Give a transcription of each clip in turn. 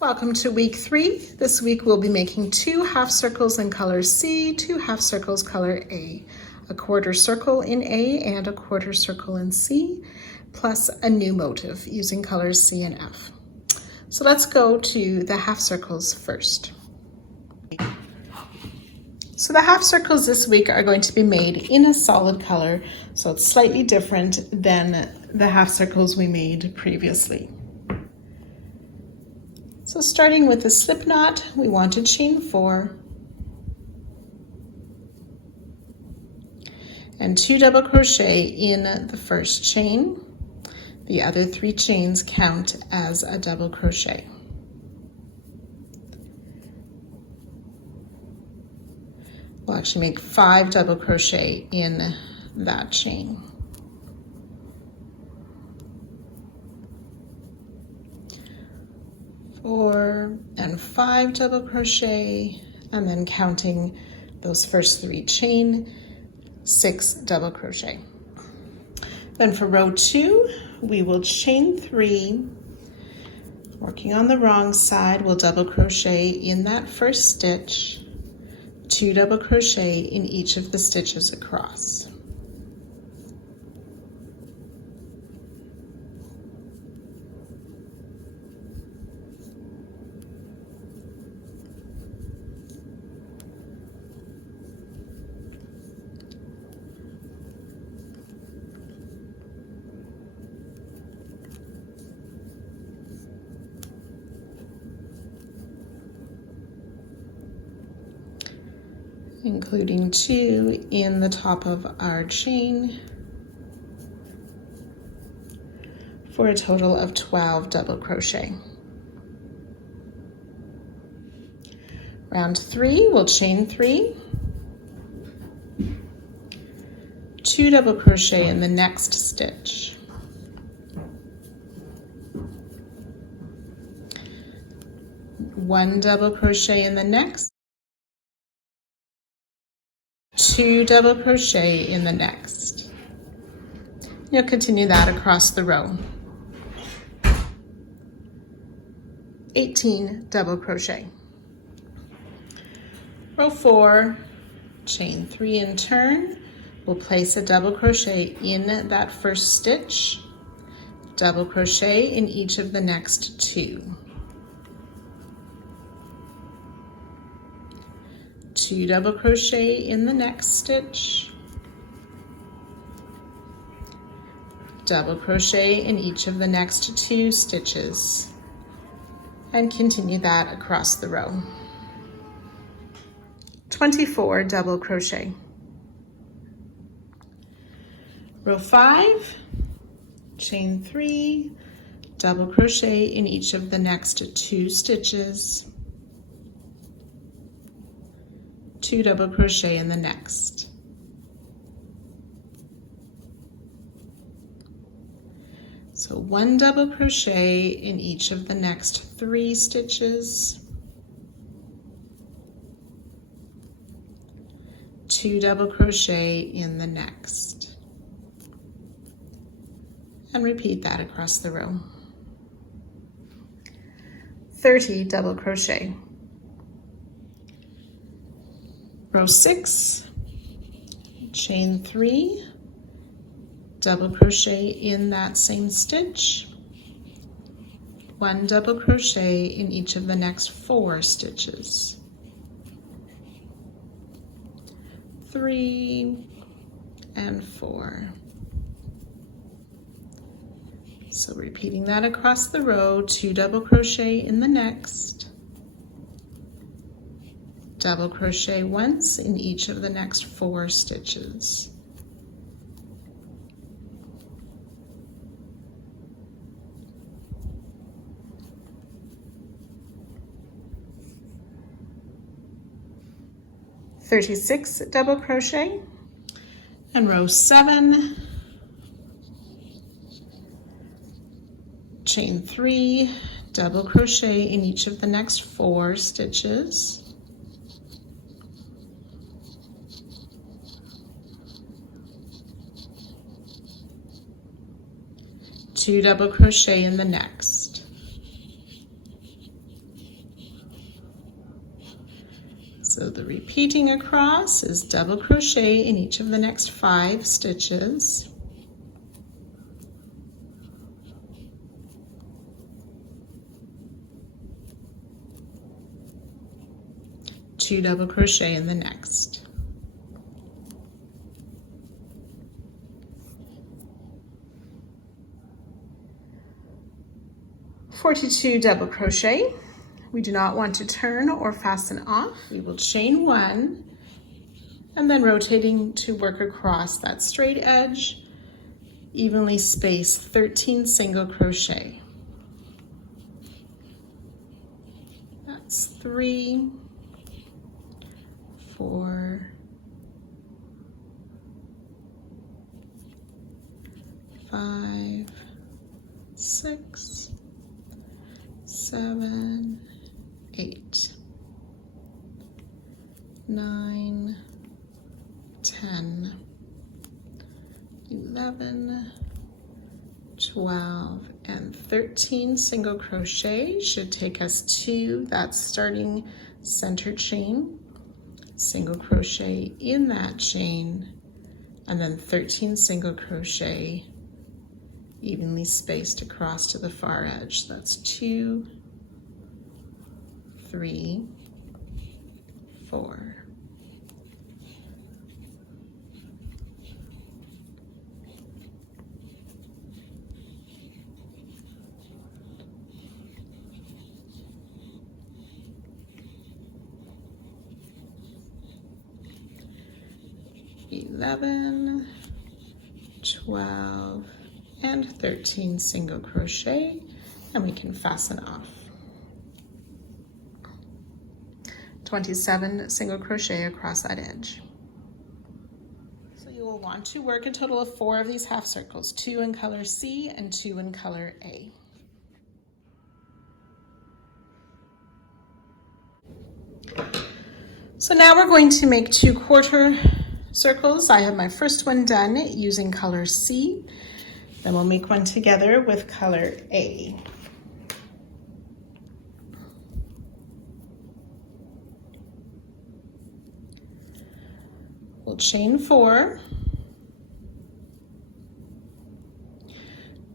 Welcome to week 3. This week we'll be making 2 half circles in color C, 2 half circles color A, a quarter circle in A and a quarter circle in C, plus a new motif using colors C and F. So let's go to the half circles first. So the half circles this week are going to be made in a solid color, so it's slightly different than the half circles we made previously. So starting with the slip knot, we want to chain 4 and 2 double crochet in the first chain. The other 3 chains count as a double crochet. We'll actually make 5 double crochet in that chain. 4 and 5 double crochet, and then counting those first 3 chain, 6 double crochet. Then for row 2, we will chain 3. Working on the wrong side, we'll double crochet in that first stitch, 2 double crochet in each of the stitches across. Including 2 in the top of our chain for a total of 12 double crochet. Round 3, we'll chain 3, 2 double crochet in the next stitch, one double crochet in the next, 2 double crochet in the next. You'll continue that across the row. 18 double crochet. Row 4, chain 3 and turn. We'll place a double crochet in that first stitch, double crochet in each of the next 2. 2 double crochet in the next stitch, double crochet in each of the next 2 stitches, and continue that across the row. 24 double crochet. Row 5, chain 3, double crochet in each of the next 2 stitches, 2 double crochet in the next. So 1 double crochet in each of the next 3 stitches, 2 double crochet in the next, and repeat that across the row. 30 double crochet. Row 6, chain 3, double crochet in that same stitch, 1 double crochet in each of the next 4 stitches, 3 and 4. So repeating that across the row, 2 double crochet in the next, double crochet once in each of the next 4 stitches. (36) double crochet, and row 7, chain 3, double crochet in each of the next 4 stitches, 2 double crochet in the next, So the repeating across is double crochet in each of the next 5 stitches. Two double crochet in the next. "42 double crochet. We do not want to turn or fasten off. We will chain 1 and then rotating to work across that straight edge, evenly space 13 single crochet. That's 3, 4, 5, 6, 7, 8, 9, 10, 11, 12, and 13 single crochet should take us to that starting center chain, single crochet in that chain, and then 13 single crochet evenly spaced across to the far edge. That's 2, 3, 4. "11, 12, and 13 single crochet, and we can fasten off. 27 single crochet across that edge. So you will want to work a total of 4 of these half circles, 2 in color C and 2 in color A. So now we're going to make 2 quarter circles. I have my first one done using color C. Then we'll make one together with color A. We'll chain 4,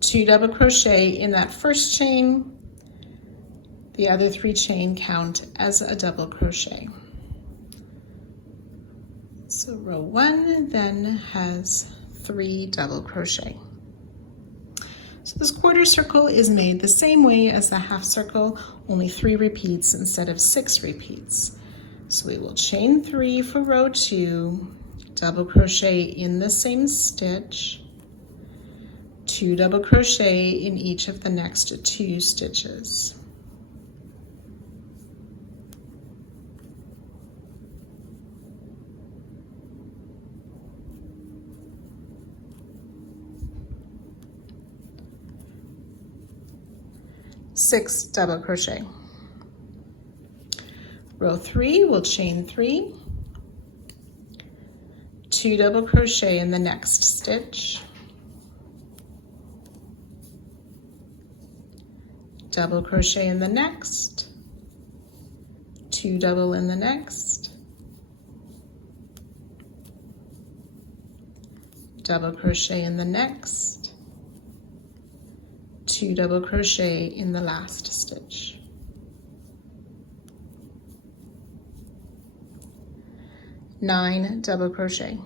2 double crochet in that first chain. The other 3 chain count as a double crochet. So row 1 then has 3 double crochet. So this quarter circle is made the same way as the half circle, only 3 repeats instead of 6 repeats. So we will chain 3 for row 2, double crochet in the same stitch, 2 double crochet in each of the next 2 stitches. Six double crochet. Row 3, we'll chain 3, 2 double crochet in the next stitch, double crochet in the next, 2 double in the next, double crochet in the next, 2 double crochet in the last stitch. Nine double crochet.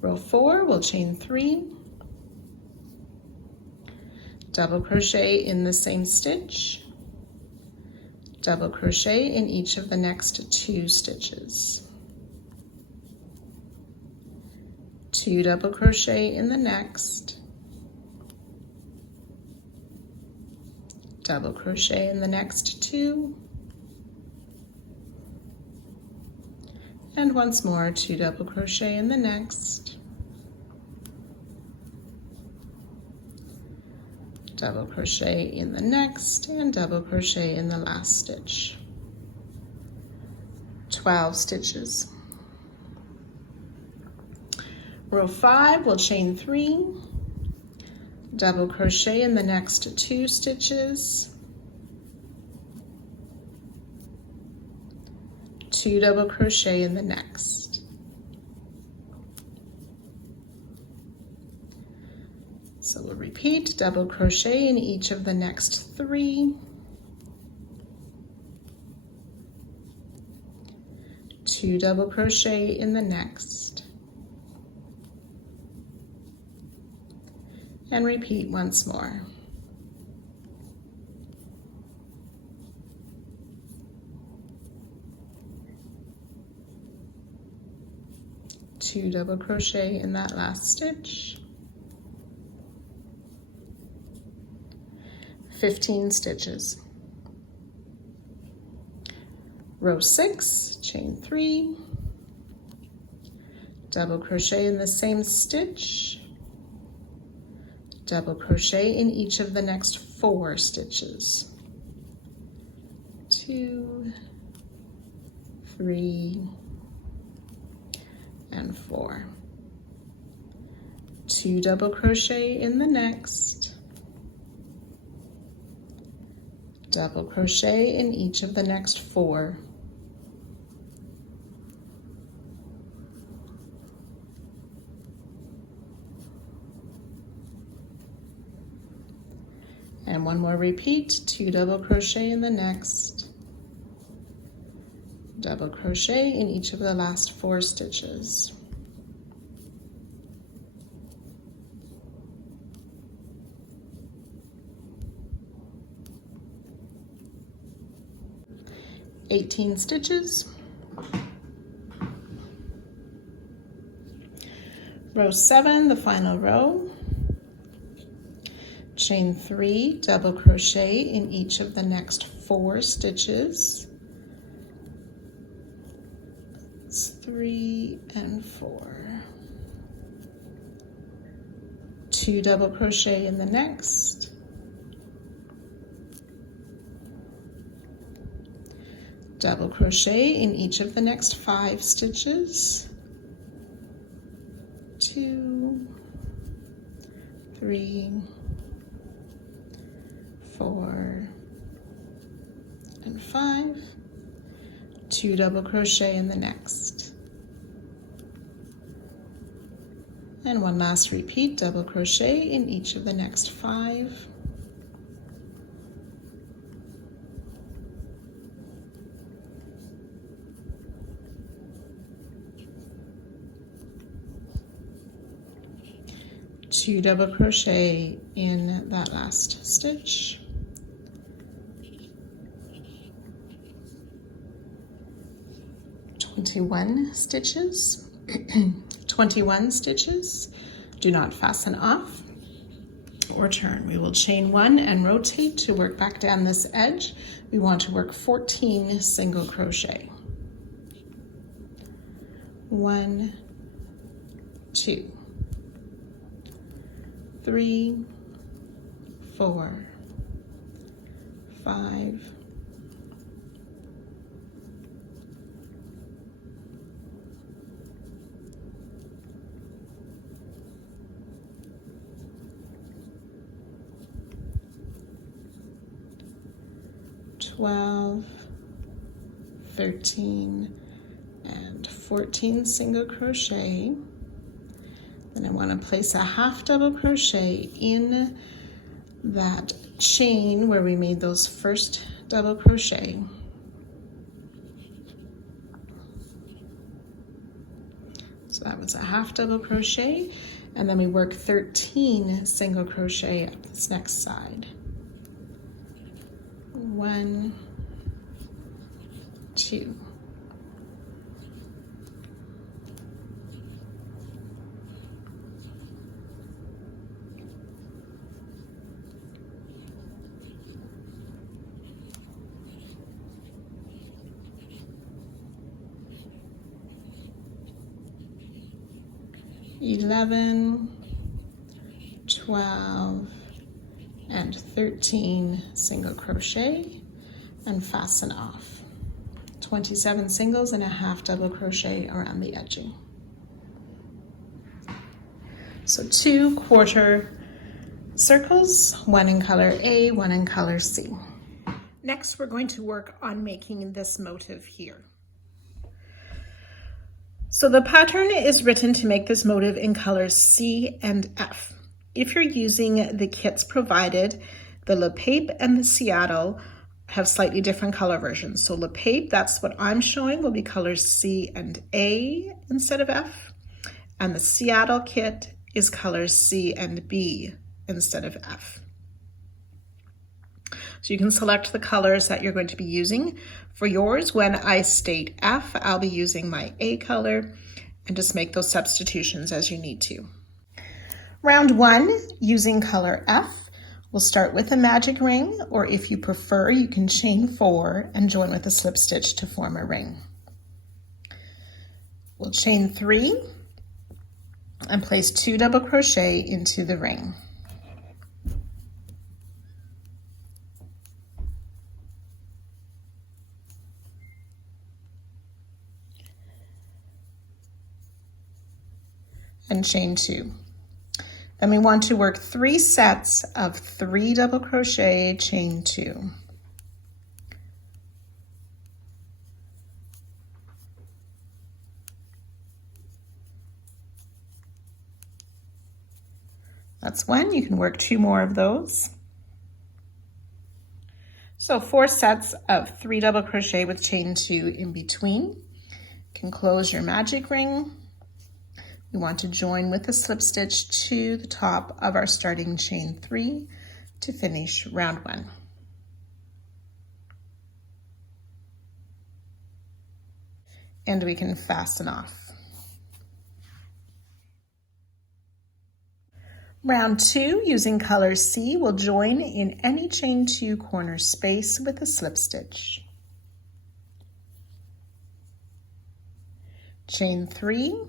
Row 4, we'll chain 3, double crochet in the same stitch, double crochet in each of the next 2 stitches, 2 double crochet in the next, double crochet in the next 2, and once more 2 double crochet in the next, double crochet in the next, and double crochet in the last stitch. 12 stitches. Row 5, we'll chain 3, double crochet in the next 2 stitches, 2 double crochet in the next. So we'll repeat double crochet in each of the next 3, 2 double crochet in the next, and repeat once more. Two double crochet in that last stitch. 15 stitches. Row 6, chain 3, double crochet in the same stitch, double crochet in each of the next 4 stitches. 2, 3, and 4. 2 double crochet in the next, double crochet in each of the next 4. And one more repeat, 2 double crochet in the next, double crochet in each of the last 4 stitches. $18 stitches. Row 7, the final row. Chain 3, double crochet in each of the next 4 stitches. It's 3 and 4. 2 double crochet in the next. Double crochet in each of the next 5 stitches. 2, 3, 4, and 5. 2 double crochet in the next. And one last repeat, double crochet in each of the next 5. Two double crochet in that last stitch. (21 stitches). 21 stitches. Do not fasten off or turn. We will chain 1 and rotate to work back down this edge. We want to work 14 single crochet. 1, 2, 3, 4, 5, 12, 13, and 14 single crochet. Then I want to place a half double crochet in that chain where we made those first double crochet. So that was a half double crochet, and then we work 13 single crochet up this next side. 1, 2, 11, 12, and 13 single crochet and fasten off. 27 singles and a half double crochet around the edging. So 2 quarter circles, 1 in color A, 1 in color C. Next, we're going to work on making this motif here. So the pattern is written to make this motif in colors C and F. If you're using the kits provided, the Le Pape and the Seattle have slightly different color versions. So Le Pape, that's what I'm showing, will be colors C and A instead of F. And the Seattle kit is colors C and B instead of F. So you can select the colors that you're going to be using. For yours, when I state F, I'll be using my A color, and just make those substitutions as you need to. Round 1, using color F, we'll start with a magic ring, or if you prefer, you can chain 4 and join with a slip stitch to form a ring. We'll chain 3 and place 2 double crochet into the ring. And chain 2. Then we want to work 3 sets of 3 double crochet, chain 2. That's one. You can work 2 more of those. So 4 sets of 3 double crochet with chain 2 in between. You can close your magic ring. We want to join with a slip stitch to the top of our starting chain 3 to finish round 1. And we can fasten off. Round 2, using color C, we'll join in any chain 2 corner space with a slip stitch. Chain 3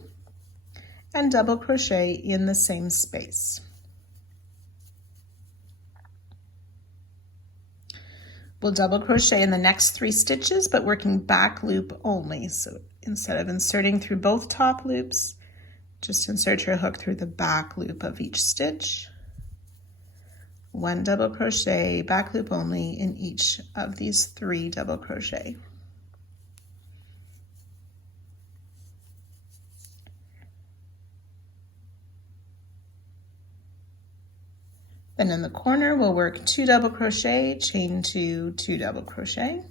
and double crochet in the same space. We'll double crochet in the next 3 stitches, but working back loop only. So instead of inserting through both top loops, just insert your hook through the back loop of each stitch. 1 double crochet, back loop only in each of these 3 double crochet. Then in the corner, we'll work 2 double crochet, chain 2, 2 double crochet.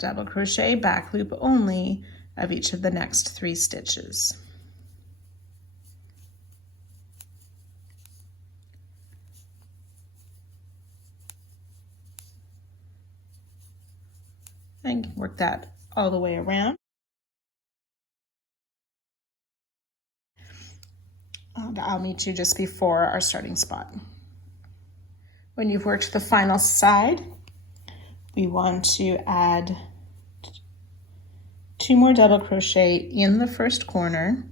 Double crochet, back loop only of each of the next 3 stitches. And work that all the way around. I'll meet you just before our starting spot. When you've worked the final side, we want to add 2 more double crochet in the first corner.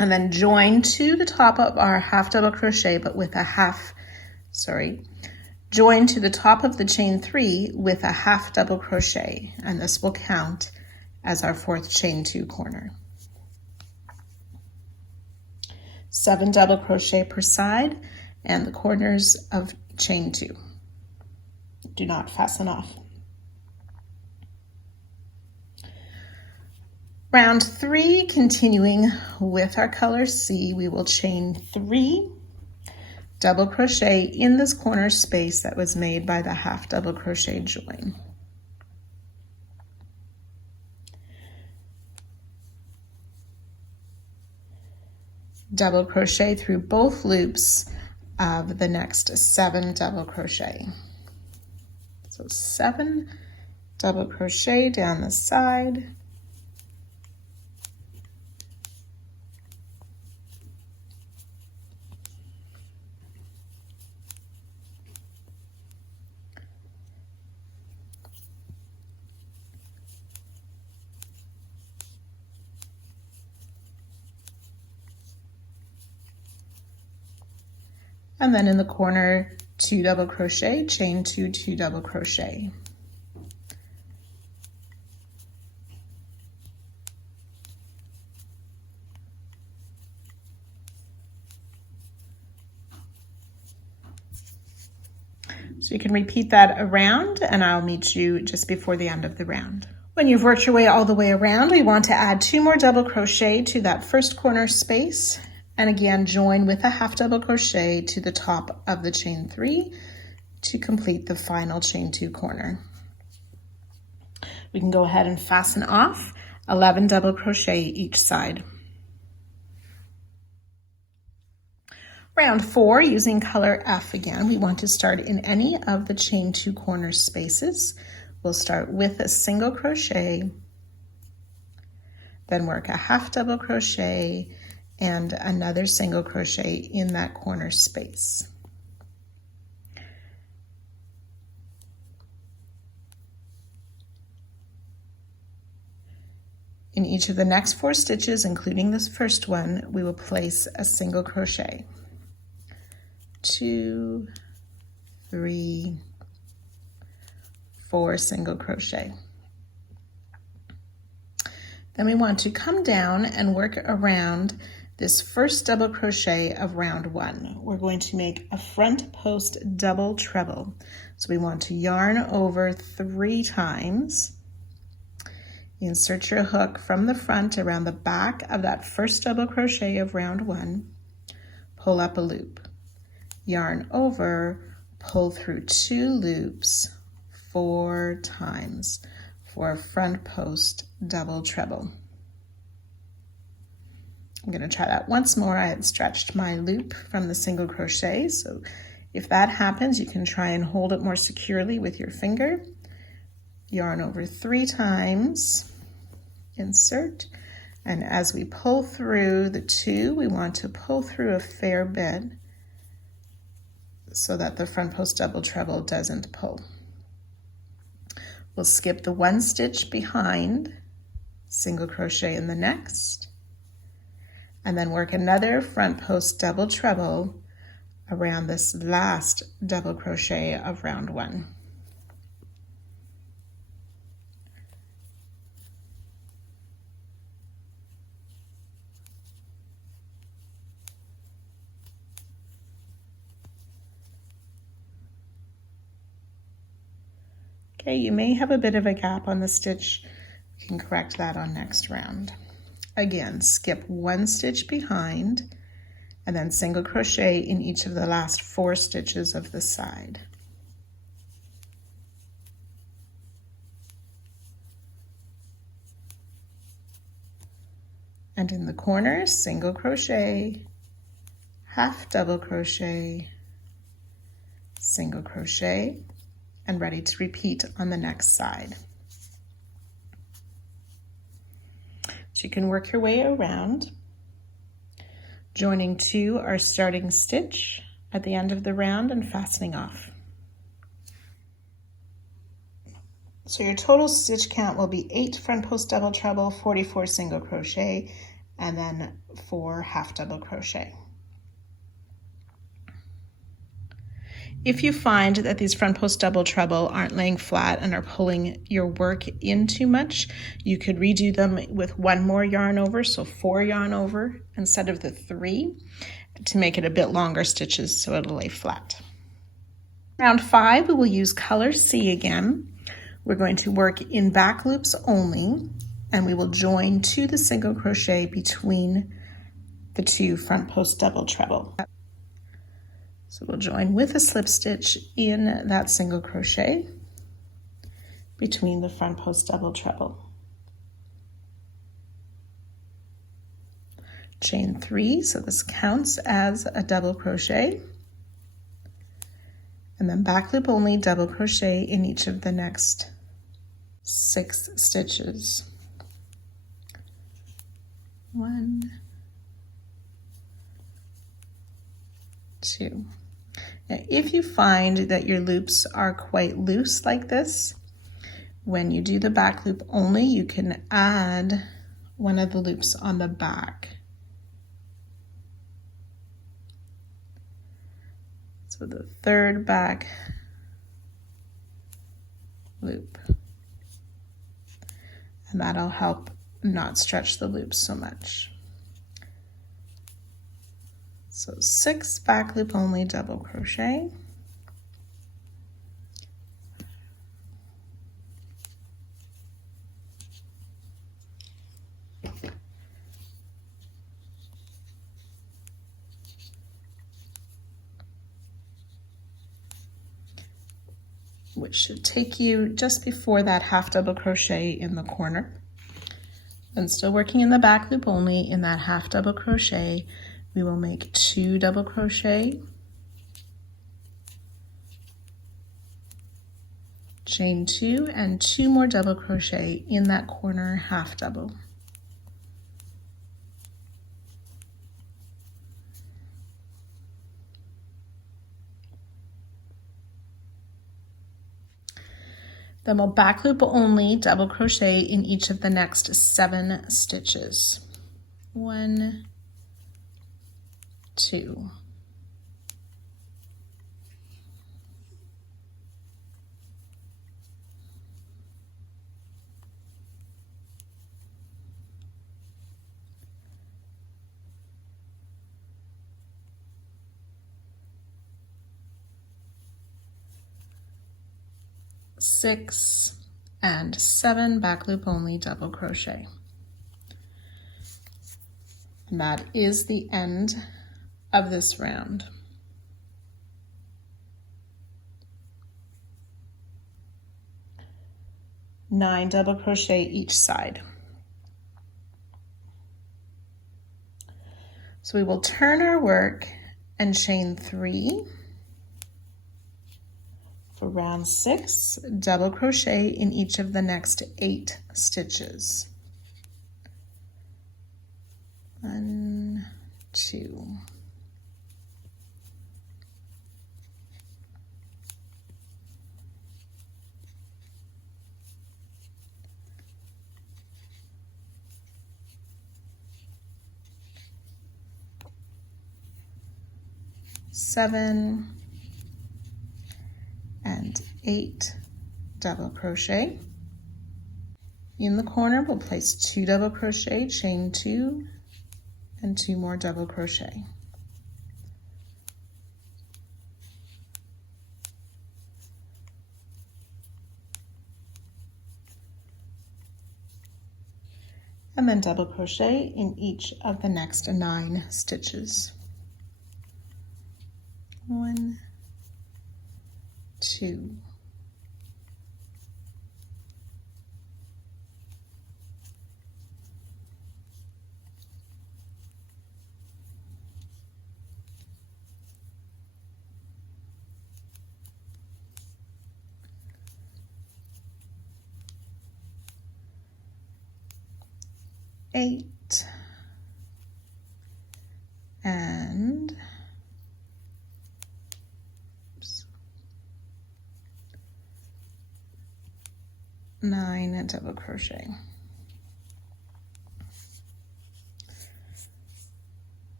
And then join to the top of our half double crochet, but with a join to the top of the chain 3 with a half double crochet, and this will count as our 4th chain 2 corner. 7 double crochet per side and the corners of chain 2. Do not fasten off. Round 3, continuing with our color C, we will chain 3 double crochet in this corner space that was made by the half double crochet join. Double crochet through both loops of the next 7 double crochet. So 7 double crochet down the side. And then in the corner, 2 double crochet, chain 2, 2 double crochet. So you can repeat that around, and I'll meet you just before the end of the round. When you've worked your way all the way around, we want to add 2 more double crochet to that first corner space, and again join with a half double crochet to the top of the chain 3 to complete the final chain 2 corner. We can go ahead and fasten off 11 double crochet each side. Round 4, using color F again, we want to start in any of the chain 2 corner spaces. We'll start with a single crochet, then work a half double crochet and another single crochet in that corner space. In each of the next 4 stitches, including this first one, we will place a single crochet. 2, 3, 4 single crochet. Then we want to come down and work around this first double crochet of round 1. We're going to make a front post double treble. So we want to yarn over 3 times. Insert your hook from the front around the back of that first double crochet of round 1. Pull up a loop. Yarn over, pull through 2 loops 4 times for a front post double treble. I'm going to try that once more. I had stretched my loop from the single crochet, so if that happens, you can try and hold it more securely with your finger. Yarn over 3 times, insert, and as we pull through the 2, we want to pull through a fair bit so that the front post double treble doesn't pull. We'll skip the 1 stitch behind, single crochet in the next, and then work another front post double treble around this last double crochet of round 1. Okay, you may have a bit of a gap on the stitch. You can correct that on next round. Again, skip 1 stitch behind and then single crochet in each of the last 4 stitches of the side. And in the corner, single crochet, half double crochet, single crochet, and ready to repeat on the next side. So you can work your way around, joining 2 our starting stitch at the end of the round and fastening off. So your total stitch count will be 8 front post double treble, 44 single crochet, and then 4 half double crochet. If you find that these front post double treble aren't laying flat and are pulling your work in too much, you could redo them with 1 more yarn over, so 4 yarn over instead of the 3, to make it a bit longer stitches so it'll lay flat. Round 5, we will use color C again. We're going to work in back loops only, and we will join to the single crochet between the 2 front post double treble. So we'll join with a slip stitch in that single crochet between the front post double treble. Chain 3, so this counts as a double crochet, and then back loop only, double crochet in each of the next 6 stitches. 1, 2. Now, if you find that your loops are quite loose like this, when you do the back loop only, you can add one of the loops on the back. So the third back loop, and that'll help not stretch the loops so much. So 6 back loop only double crochet, which should take you just before that half double crochet in the corner. And still working in the back loop only, in that half double crochet, we will make 2 double crochet, chain 2, and 2 more double crochet in that corner half double. Then we'll back loop only double crochet in each of the next 7 stitches. 1, 2, 6 and 7 back loop only double crochet. And that is the end of this round. Nine double crochet each side. So we will turn our work and chain 3. For round 6, double crochet in each of the next 8 stitches. 1, 2. Seven and 8 double crochet. In the corner, we'll place 2 double crochet, chain 2, and 2 more double crochet. And then double crochet in each of the next 9 stitches. 1, 2, 8 and 9 and double crochet.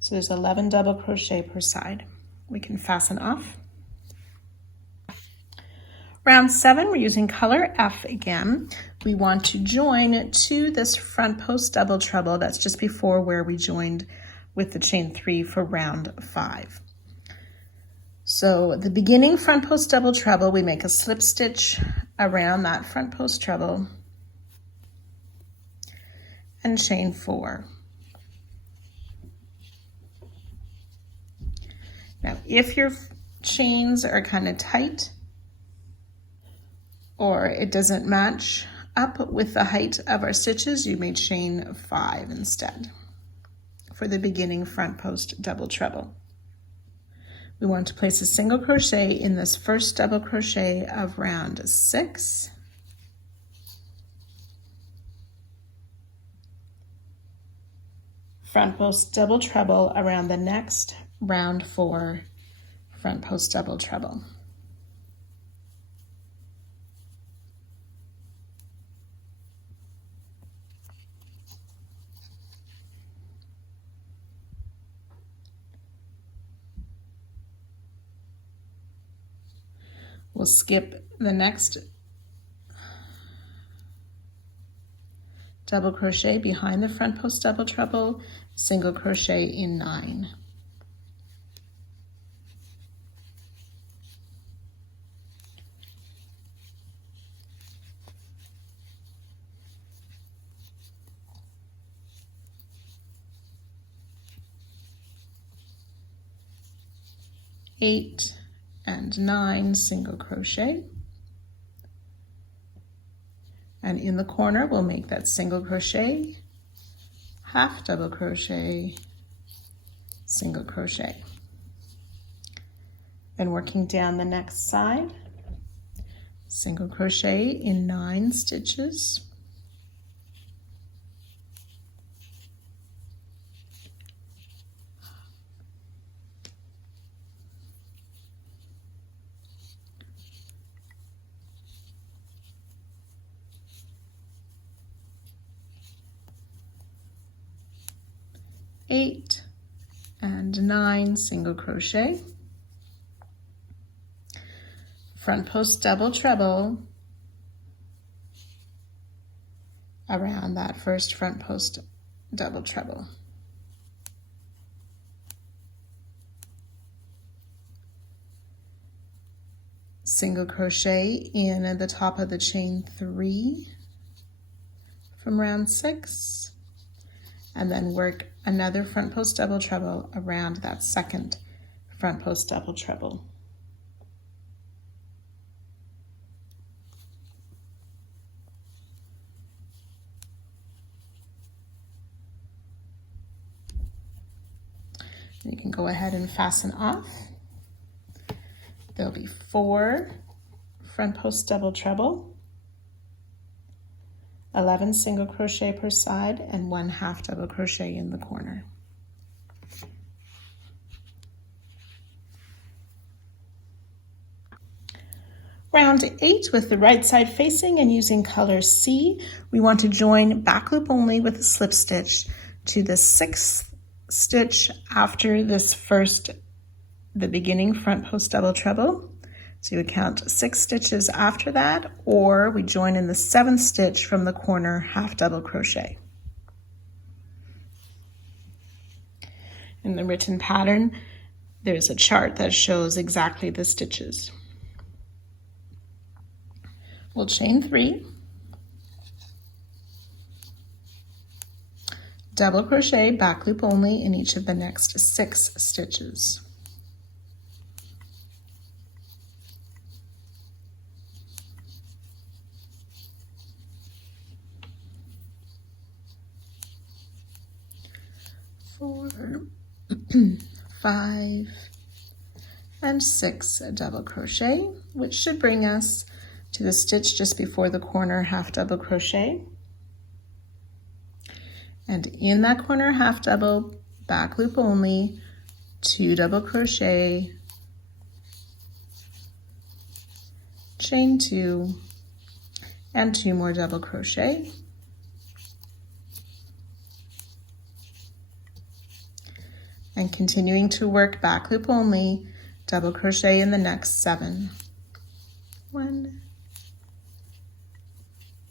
So there's 11 double crochet per side. We can fasten off. Round 7, we're using color F again. We want to join to this front post double treble that's just before where we joined with the chain 3 for round 5. So the beginning front post double treble, we make a slip stitch around that front post treble and chain 4. Now, if your chains are kind of tight or it doesn't match up with the height of our stitches, you may chain 5 instead for the beginning front post double treble. We want to place a single crochet in this first double crochet of round 6. Front post double treble around the next round 4 front post double treble. We'll skip the next double crochet behind the front post double treble, single crochet in 9. Eight and 9 single crochet, and in the corner we'll make that single crochet, half double crochet, single crochet, and working down the next side, single crochet in 9 stitches, eight and 9 single crochet, front post double treble around that first front post double treble, single crochet in the top of the chain 3 from round 6, and then work another front post double treble around that second front post double treble. You can go ahead and fasten off. There'll be 4 front post double treble, 11 single crochet per side, and 1 half double crochet in the corner. Round 8 with the right side facing and using color C, we want to join back loop only with a slip stitch to the 6th stitch after this the beginning front post double treble. So you would count 6 stitches after that, or we join in the 7th stitch from the corner half double crochet. In the written pattern, there's a chart that shows exactly the stitches. We'll chain 3, double crochet back loop only in each of the next 6 stitches. Four, 5, and 6 double crochet, which should bring us to the stitch just before the corner half double crochet. And in that corner half double, back loop only, 2 double crochet, chain 2, and 2 more double crochet. And continuing to work back loop only, double crochet in the next 7. 1,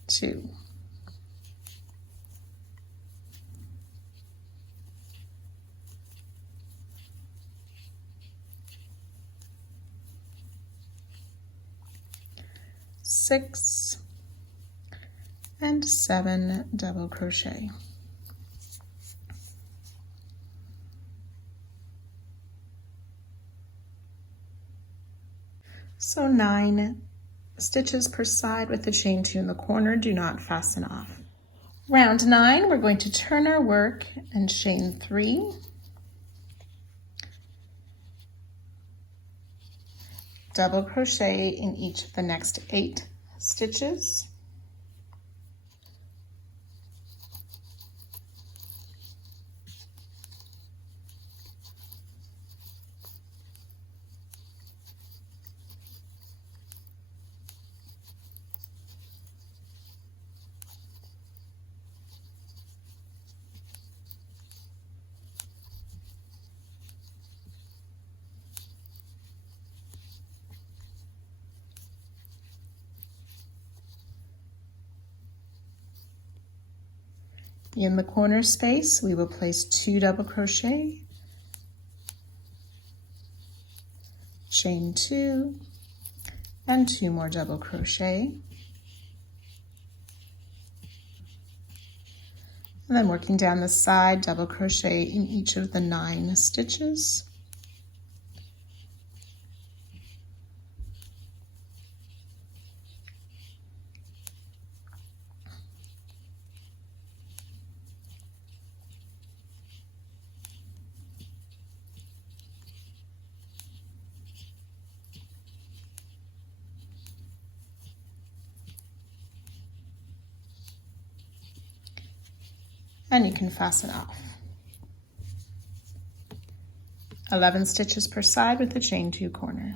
2. Six and 7 double crochet. So 9 stitches per side with the chain 2 in the corner. Do not fasten off. Round 9, we're going to turn our work and chain 3. Double crochet in each of the next 8 stitches. In the corner space, we will place 2 double crochet, chain 2, and 2 more double crochet. And then working down the side, double crochet in each of the 9 stitches. And you can fasten off. 11 stitches per side with the chain 2 corner.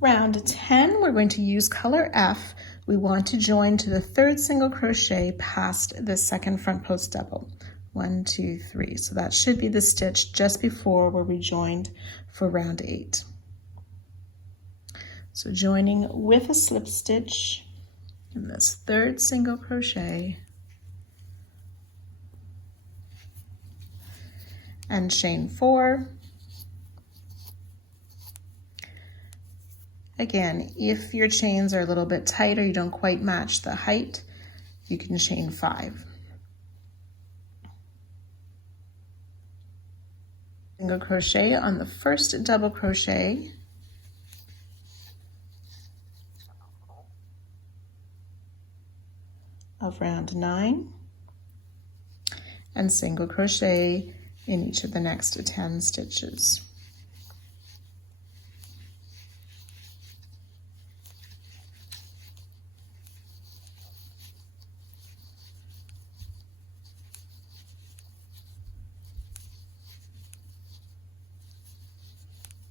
Round 10, we're going to use color F. We want to join to the 3rd single crochet past the 2nd front post double. 1, 2, 3. So that should be the stitch just before where we joined for round 8. So joining with a slip stitch in this 3rd single crochet and chain 4. Again, if your chains are a little bit tight or you don't quite match the height, you can chain 5. Single crochet on the 1st double crochet, of round 9, and single crochet in each of the next 10 stitches.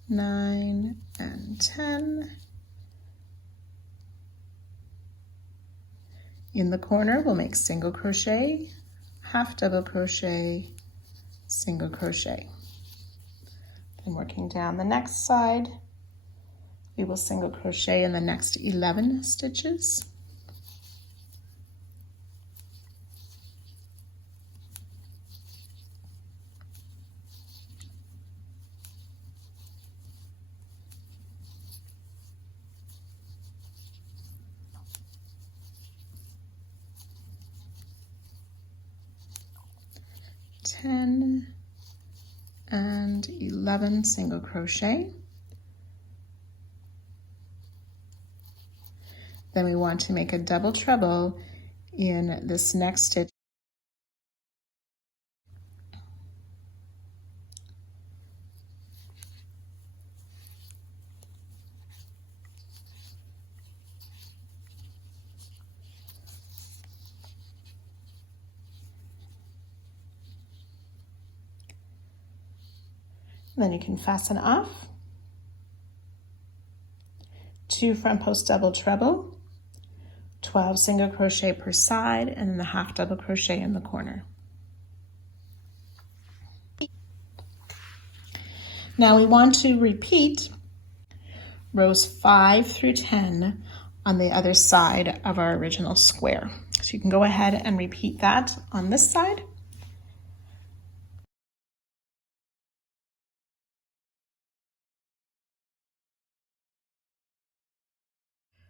Nine and 10. In the corner, we'll make single crochet, half double crochet, single crochet. Then working down the next side, we will single crochet in the next 11 stitches. And 11 single crochet. Then we want to make a double treble in this next stitch. Then you can fasten off, 2 front post double treble, 12 single crochet per side, and then the half double crochet in the corner. Now we want to repeat rows 5 through 10 on the other side of our original square. So you can go ahead and repeat that on this side.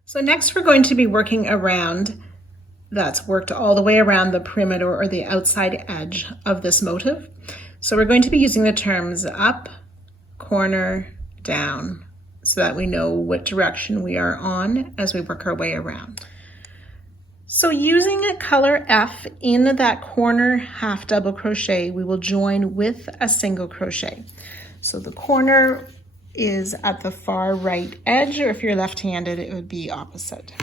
So next we're going to be working around, that's worked all the way around the perimeter or the outside edge of this motif. So we're going to be using the terms up, corner, down, so that we know what direction we are on as we work our way around. So using a color F in that corner half double crochet, we will join with a single crochet. So the corner is at the far right edge, or if you're left-handed, it would be opposite.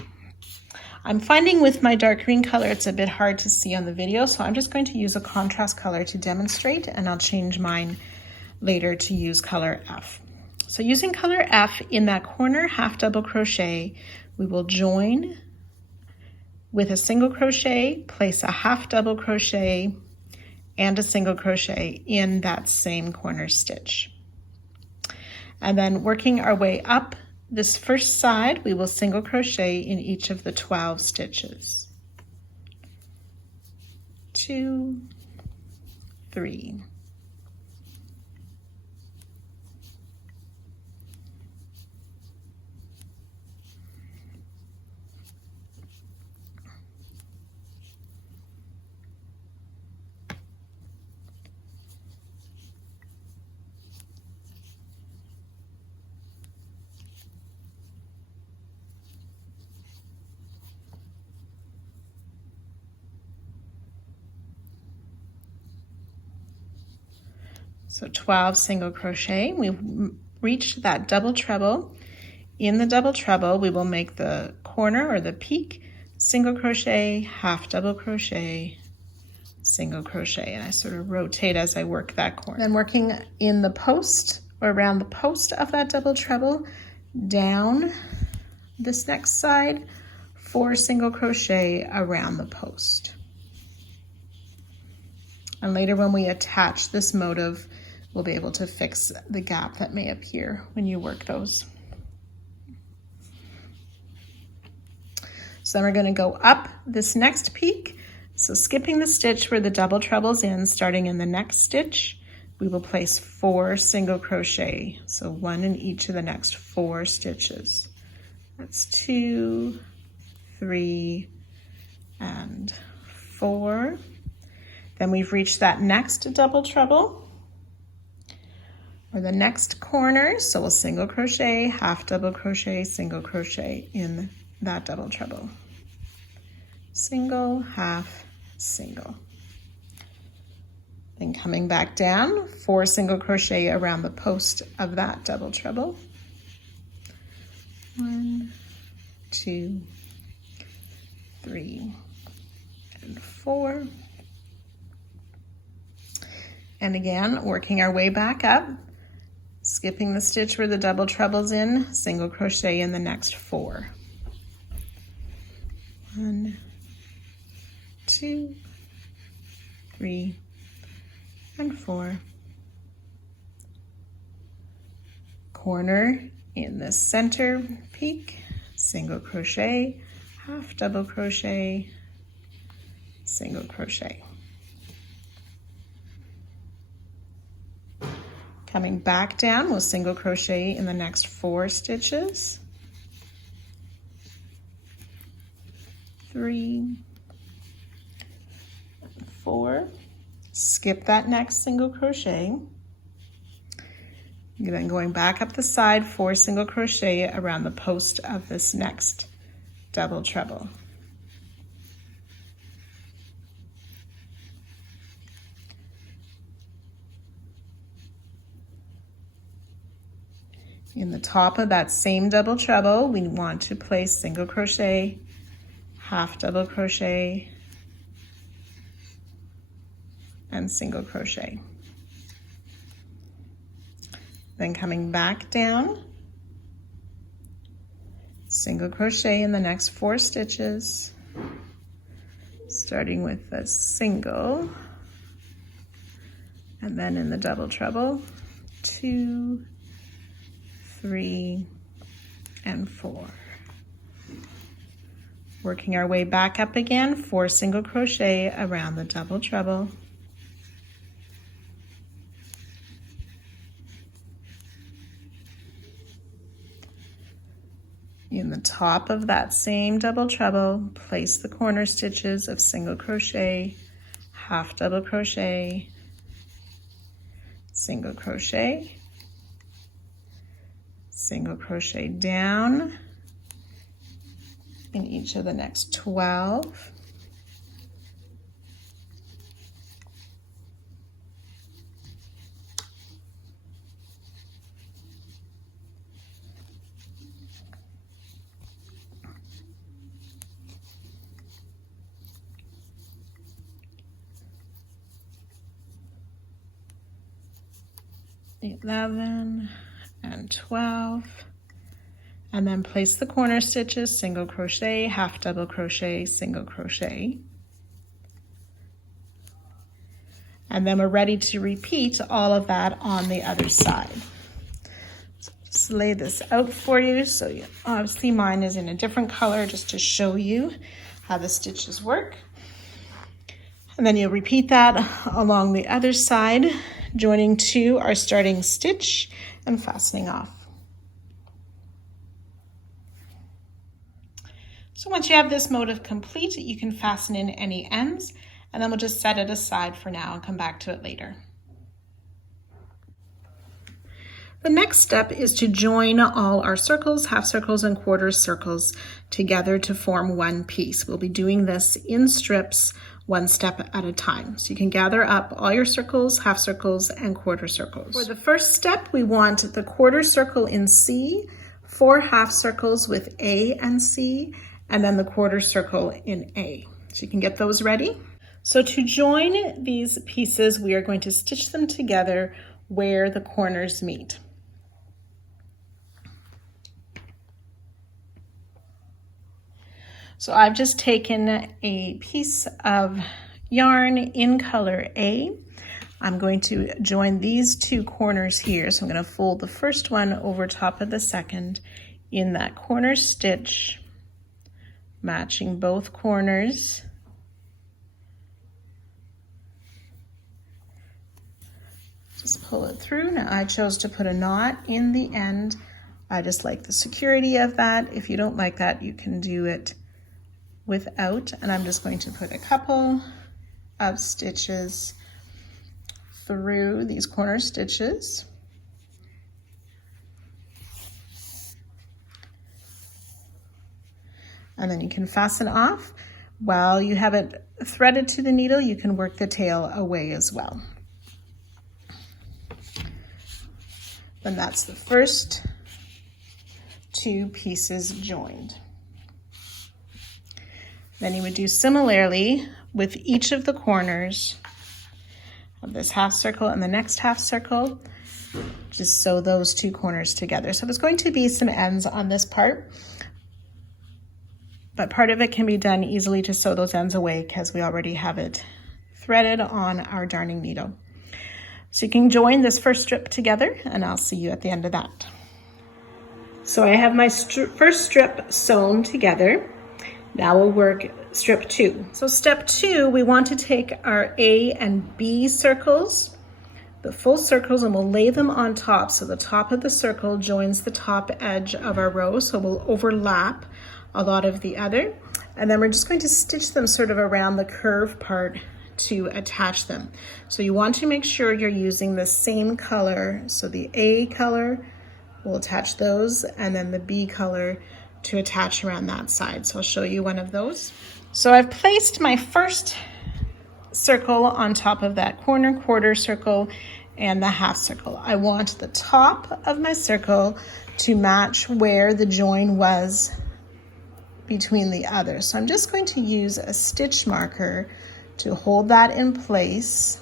I'm finding with my dark green color, it's a bit hard to see on the video, so I'm just going to use a contrast color to demonstrate, and I'll change mine later to use color F. So using color F in that corner half double crochet, we will join with a single crochet, place a half double crochet, and a single crochet in that same corner stitch. And then working our way up this first side, we will single crochet in each of the 12 stitches. 2, 3. So 12 single crochet. We've reached that double treble. In the double treble, we will make the corner or the peak, single crochet, half double crochet, single crochet, and I sort of rotate as I work that corner. Then working in the post or around the post of that double treble, down this next side, 4 single crochet around the post. And later when we attach this motif, we'll be able to fix the gap that may appear when you work those. So then we're going to go up this next peak. So skipping the stitch where the double treble's in, starting in the next stitch, we will place 4 single crochet. So 1 in each of the next 4 stitches. That's 2, 3, and 4. Then we've reached that next double treble, or the next corner, so we'll single crochet, half double crochet, single crochet in that double treble. Single, half, single. Then coming back down, 4 single crochet around the post of that double treble. 1, 2, 3, and 4. And again, working our way back up, skipping the stitch where the double treble's in, single crochet in the next 4. 1, 2, 3, and 4. Corner in the center peak, single crochet, half double crochet, single crochet. Coming back down, we'll single crochet in the next 4 stitches. 3, 4. Skip that next single crochet. Then going back up the side, 4 single crochet around the post of this next double treble. In the top of that same double treble, we want to place single crochet, half double crochet, and single crochet. Then coming back down, single crochet in the next 4 stitches, starting with a single, and then in the double treble, 2, 3, and 4. Working our way back up again, 4 single crochet around the double treble. In the top of that same double treble, place the corner stitches of single crochet, half double crochet, single crochet, single crochet down in each of the next 12. $11 and 12, and then place the corner stitches, single crochet, half double crochet, single crochet, and then we're ready to repeat all of that on the other side. So just lay this out for you. So you, obviously mine is in a different color just to show you how the stitches work. And then you'll repeat that along the other side, joining to our starting stitch and fastening off. So once you have this motif complete, you can fasten in any ends, and then we'll just set it aside for now and come back to it later. The next step is to join all our circles, half circles, and quarter circles together to form one piece. We'll be doing this in strips, one step at a time. So you can gather up all your circles, half circles, and quarter circles. For the first step, we want the quarter circle in C, 4 half circles with A and C, and then the quarter circle in A. So you can get those ready. So to join these pieces, we are going to stitch them together where the corners meet. So I've just taken a piece of yarn in color A. I'm going to join these 2 corners here. So I'm going to fold the first one over top of the second in that corner stitch, matching both corners. Just pull it through. Now I chose to put a knot in the end. I just like the security of that. If you don't like that, you can do it without. And I'm just going to put a couple of stitches through these corner stitches. And then you can fasten off. While you have it threaded to the needle, you can work the tail away as well. And that's the first 2 pieces joined. Then you would do similarly with each of the corners of this half circle and the next half circle. Just sew those 2 corners together. So there's going to be some ends on this part, but part of it can be done easily to sew those ends away because we already have it threaded on our darning needle. So you can join this first strip together, and I'll see you at the end of that. So I have my first strip sewn together. Now we'll work strip 2. So step 2, we want to take our A and B circles, the full circles, and we'll lay them on top. So the top of the circle joins the top edge of our row, so we'll overlap a lot of the other. And then we're just going to stitch them sort of around the curve part to attach them. So you want to make sure you're using the same color. So the A color, we'll attach those, and then the B color to attach around that side. So I'll show you one of those. So I've placed my first circle on top of that quarter circle and the half circle. I want the top of my circle to match where the join was between the others. So I'm just going to use a stitch marker to hold that in place.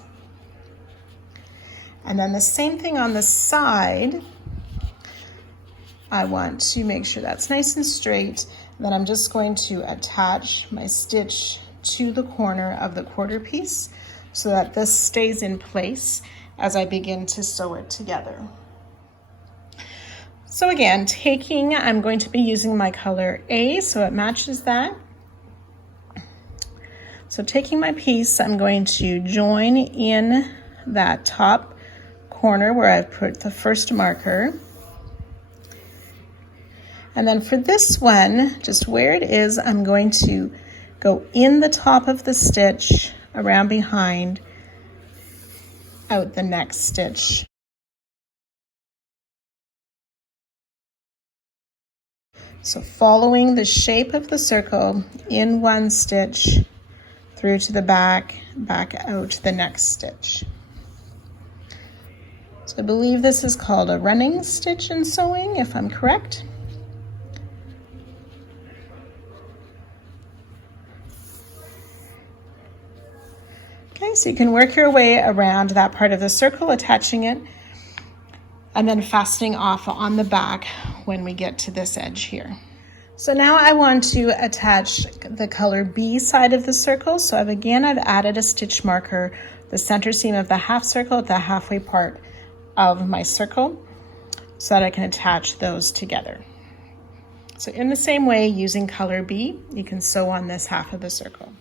And then the same thing on the side. I want to make sure that's nice and straight. And then I'm just going to attach my stitch to the corner of the quarter piece so that this stays in place as I begin to sew it together. So again, I'm going to be using my color A, so it matches that. So taking my piece, I'm going to join in that top corner where I've put the first marker. And then for this one, just where it is, I'm going to go in the top of the stitch, around behind, out the next stitch. So following the shape of the circle, in one stitch, through to the back, back out the next stitch. So I believe this is called a running stitch in sewing, if I'm correct. Okay, so you can work your way around that part of the circle, attaching it, and then fastening off on the back when we get to this edge here. So now I want to attach the color B side of the circle. So I've added a stitch marker, the center seam of the half circle at the halfway part of my circle. so that I can attach those together. So in the same way, using color B, you can sew on this half of the circle.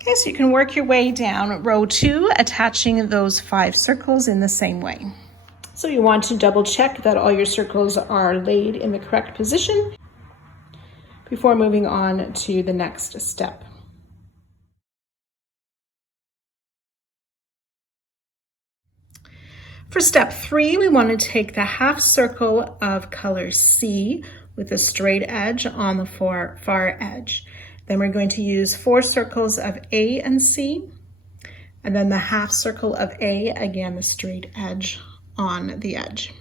Okay, so you can work your way down row 2, attaching those 5 circles in the same way. So you want to double check that all your circles are laid in the correct position before moving on to the next step. For step 3, we want to take the half circle of color C with a straight edge on the far edge. Then we're going to use 4 circles of A and C, and then the half circle of A, again the straight edge on the edge.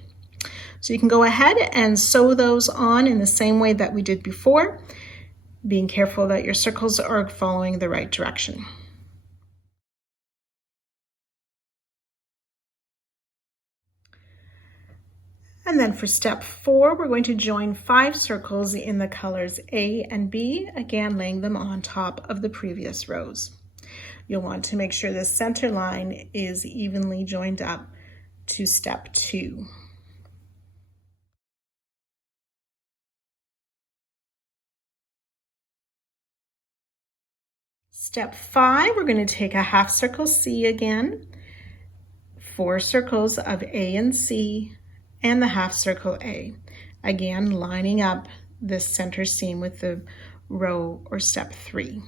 So you can go ahead and sew those on in the same way that we did before, being careful that your circles are following the right direction. And then for step 4, we're going to join 5 circles in the colors A and B, again laying them on top of the previous rows. You'll want to make sure the center line is evenly joined up to step 2. Step 5, we're going to take a half circle C again, 4 circles of A and C, and the half circle A, again lining up this center seam with the row or step 3.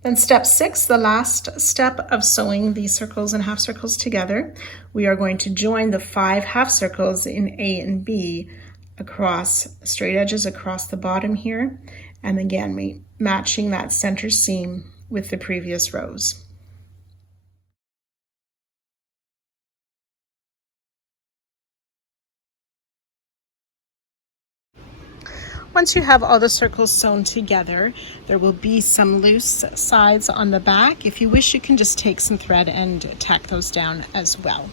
Then step 6, the last step of sewing these circles and half circles together, we are going to join the 5 half circles in A and B across straight edges across the bottom here, and again matching that center seam with the previous rows. Once you have all the circles sewn together, there will be some loose sides on the back. If you wish, you can just take some thread and tack those down as well.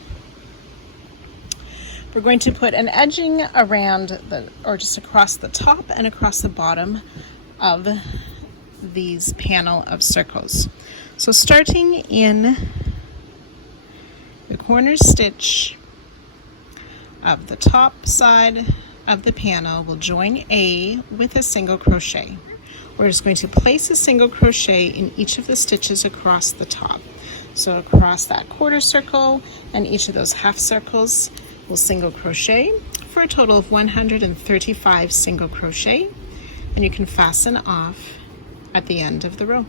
We're going to put an edging around or just across the top and across the bottom of these panel of circles. So starting in the corner stitch of the top side of the panel, we'll join A with a single crochet. We're just going to place a single crochet in each of the stitches across the top. So across that quarter circle and each of those half circles, we'll single crochet for a total of 135 single crochet, and you can fasten off at the end of the row.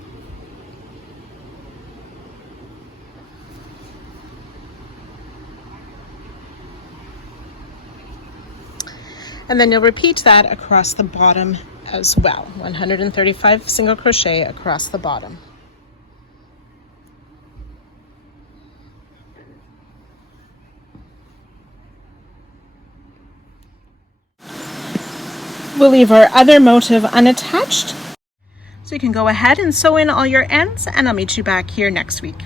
And then you'll repeat that across the bottom as well, 135 single crochet across the bottom. We'll leave our other motif unattached, so you can go ahead and sew in all your ends, and I'll meet you back here next week.